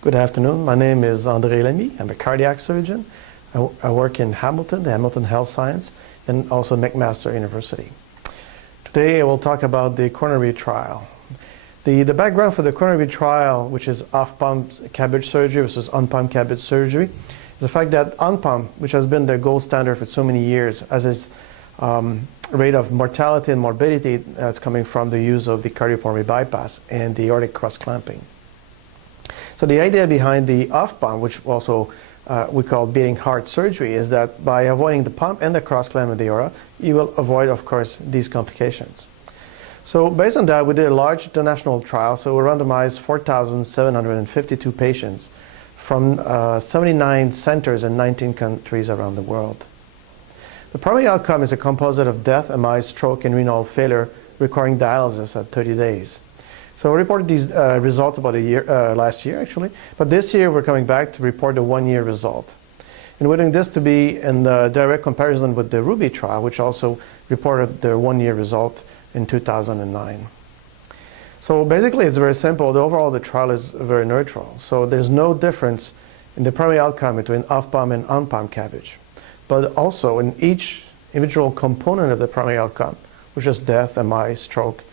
Good afternoon. My name is Lamy. I'm a cardiac surgeon. I work in Hamilton, the Hamilton Health Science, and also McMaster University. Today I will talk about the coronary trial. The background for the coronary trial, which is off-pump CABG surgery versus on-pump CABG surgery, is the fact that on-pump, which has been the gold standard for so many years, as its rate of mortality and morbidity that's coming from the use of the cardiopulmonary bypass and the aortic cross-clamping. So the idea behind the off-pump, which also we call beating heart surgery, is that by avoiding the pump and the cross-clamp of the aorta, you will avoid, of course, these complications. So based on that, we did a large international trial. So we randomized 4,752 patients from 79 centers in 19 countries around the world. The primary outcome is a composite of death, MI, stroke, and renal failure requiring dialysis at 30 days. So we reported these results about last year, actually. But this year, we're coming back to report the one-year result. And we're doing this to be in the direct comparison with the Ruby trial, which also reported their one-year result in 2009. So basically, it's very simple. Overall, the trial is very neutral. So there's no difference in the primary outcome between off-pump and on-pump CABG. But also in each individual component of the primary outcome, which is death, MI, stroke,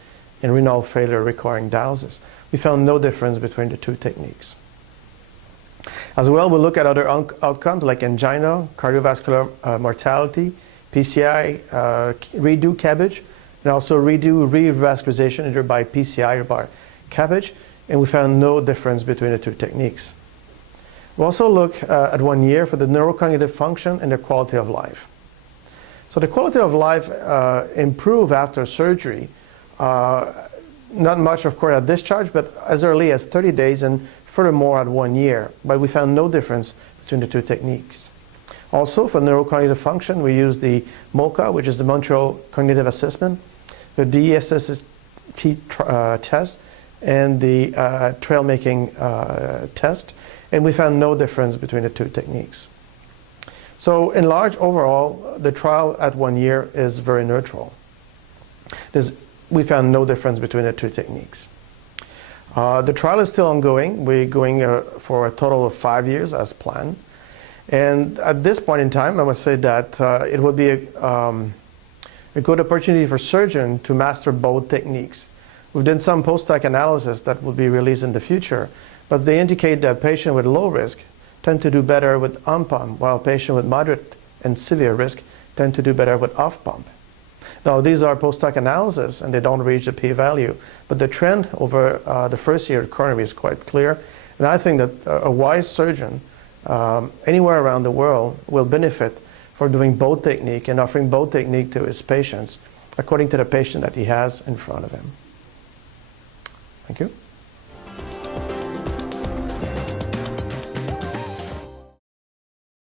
and renal failure requiring dialysis, we found no difference between the two techniques. As well, we'll look at other outcomes like angina, cardiovascular mortality, PCI, redo CABG, and also redo revascularization either by PCI or by CABG, and we found no difference between the two techniques. We'll also look at 1 year for the neurocognitive function and the quality of life. So the quality of life improved after surgery. Not much, of course, at discharge, but as early as 30 days and furthermore at 1 year. But we found no difference between the two techniques. Also, for neurocognitive function, we used the MoCA, which is the Montreal Cognitive Assessment, the DSST test, and the trail-making test, and we found no difference between the two techniques. So, in large, overall, the trial at 1 year is very neutral. We found no difference between the two techniques. The trial is still ongoing. We're going for a total of 5 years as planned. And at this point in time, I must say that it would be a good opportunity for surgeons to master both techniques. We've done some post-hoc analysis that will be released in the future, but they indicate that patients with low risk tend to do better with on-pump, while patients with moderate and severe risk tend to do better with off-pump. Now, these are post-hoc analysis, and they don't reach the p-value, but the trend over the first year of coronary is quite clear, and I think that a wise surgeon anywhere around the world will benefit from doing both technique and offering both technique to his patients according to the patient that he has in front of him. Thank you.